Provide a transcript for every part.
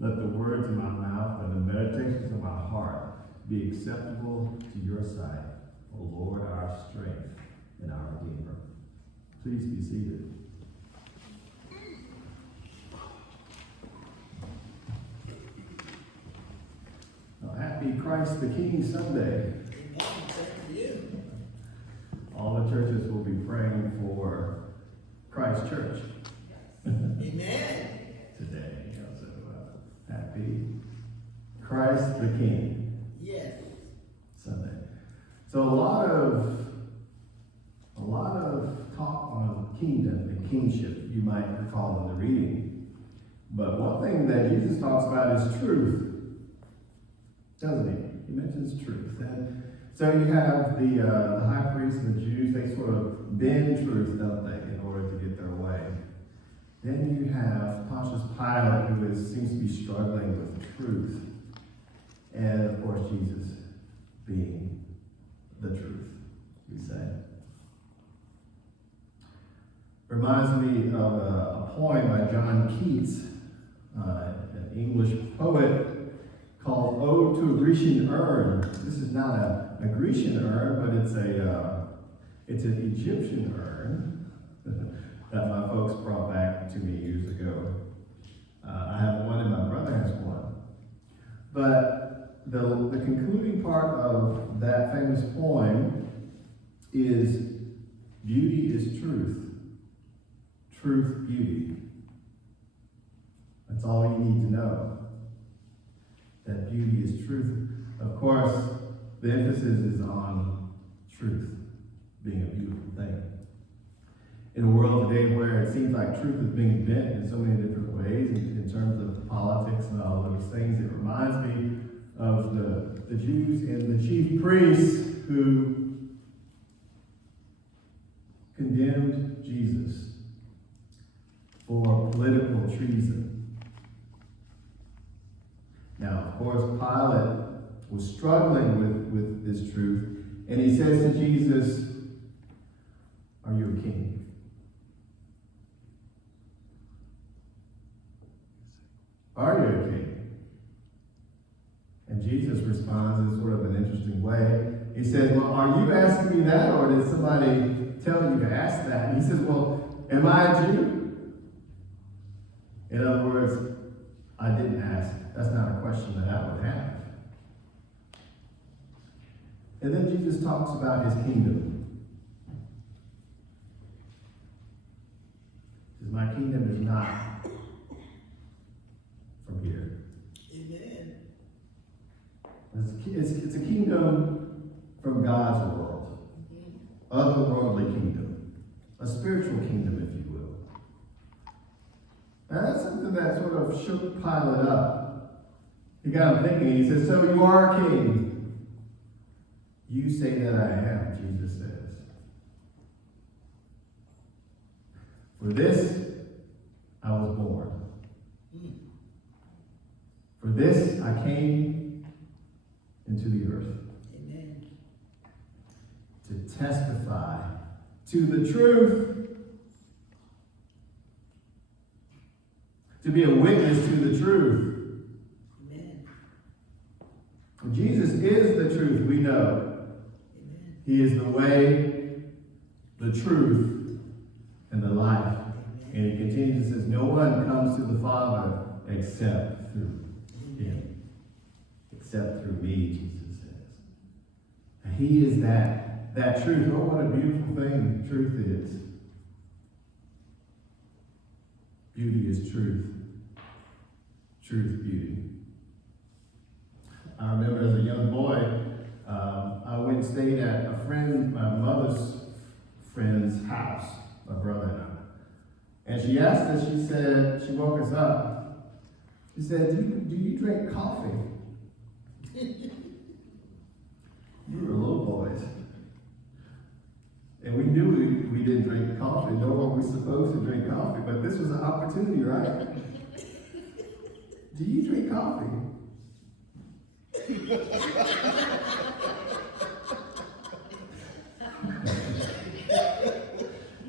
Let the words of my mouth and the meditations of my heart be acceptable to your sight, O Lord, our strength and our Redeemer. Please be seated. Well, happy Christ the King Sunday. All the churches will be praying for Christ Church. Amen. Today. So, happy Christ the King. Yes. Sunday. So a lot of talk on kingdom and kingship, you might recall in the reading. But one thing that Jesus talks about is truth, doesn't he? He mentions truth. And so you have the high priests and the Jews, they sort of bend truth, don't they, in order to get their way. Then you have Pontius Pilate, who seems to be struggling with truth. And of course, Jesus being the truth, we say. Reminds me of a poem by John Keats, an English poet, called Ode to a Grecian Urn. This is not a Grecian urn, but it's an Egyptian urn that my folks brought back to me years ago. I have one and my brother has one. But the concluding part of that famous poem is beauty is truth. Truth, beauty. That's all you need to know. That beauty is truth. Of course, the emphasis is on truth being a beautiful thing. In a world today where it seems like truth is being bent in so many different ways in terms of politics and all those things, it reminds me of the Jews and the chief priests who condemned Jesus for political treason. Now, of course, Pilate was struggling with this truth, and he says to Jesus, "Are you a king?" Are you a king? And Jesus responds in sort of an interesting way. He says, "Well, are you asking me that, or did somebody tell you to ask that?" And he says, "Well, am I a Jew?" In other words, I didn't ask. That's not a question that I would have. And then Jesus talks about his kingdom. He says, "My kingdom is not from here." Amen. It's a kingdom from God's world. Otherworldly kingdom. A spiritual kingdom, if you will. Now that's something that sort of shook Pilate up. He got him thinking. He says, "So you are a king?" "You say that I am," Jesus says. "For this I was born. For this I came into the earth." Amen. "To testify to the truth." To be a witness to the truth. Amen. Jesus is the truth, we know. Amen. He is the way, the truth, and the life. Amen. And he continues and says, "No one comes to the Father except through him." Except through me, Jesus says. And he is that truth. Oh, what a beautiful thing truth is. Beauty is truth. Truth, beauty. I remember as a young boy, I went and stayed at a friend, my mother's friend's house, my brother and I. And she asked us, she said, she woke us up. She said, do you drink coffee?" We were little boys. And we knew we didn't drink coffee, nor were we supposed to drink coffee, but this was an opportunity, right? "Do you drink coffee?"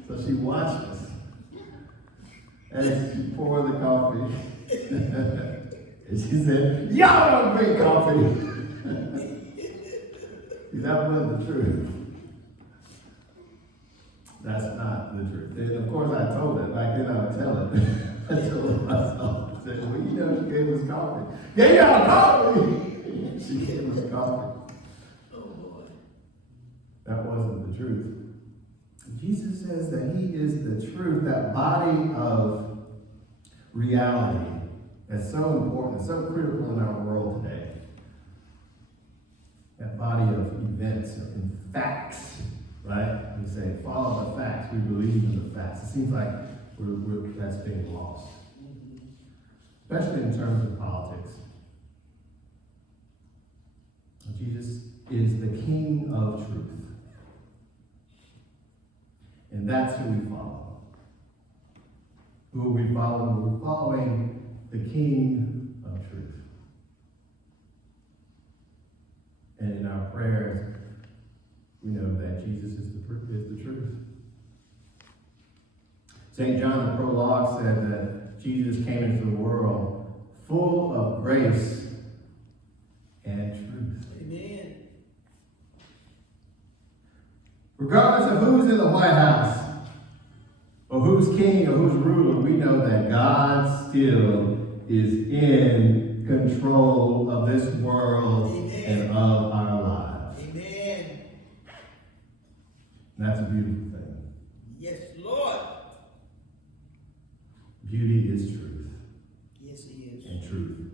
So she watched us as she poured the coffee. And she said, y'all don't drink coffee. That wasn't the truth. That's not the truth. And of course I told it. Back then I would tell it. I told it myself. I said, well, you know she gave us coffee. Gave y'all coffee! She gave us coffee. Oh, boy. That wasn't the truth. Jesus says that he is the truth, that body of reality that's so important, so critical in our world today. That body of events and facts, right? We say, follow the facts. We believe in the facts. It seems like that's being lost, especially in terms of politics. Jesus is the King of truth. And that's who we follow. Who are we following? We're following the King of truth. And in our prayers, we know that Jesus is the truth. St. John the Prologue said that Jesus came into the world full of grace and truth. Amen. Regardless of who's in the White House, or who's king, or who's ruler, we know that God still is in control of this world. Amen. And of our lives. Amen. And that's a beautiful thing. Yes, Lord. Beauty is truth. Yes, he is. And truth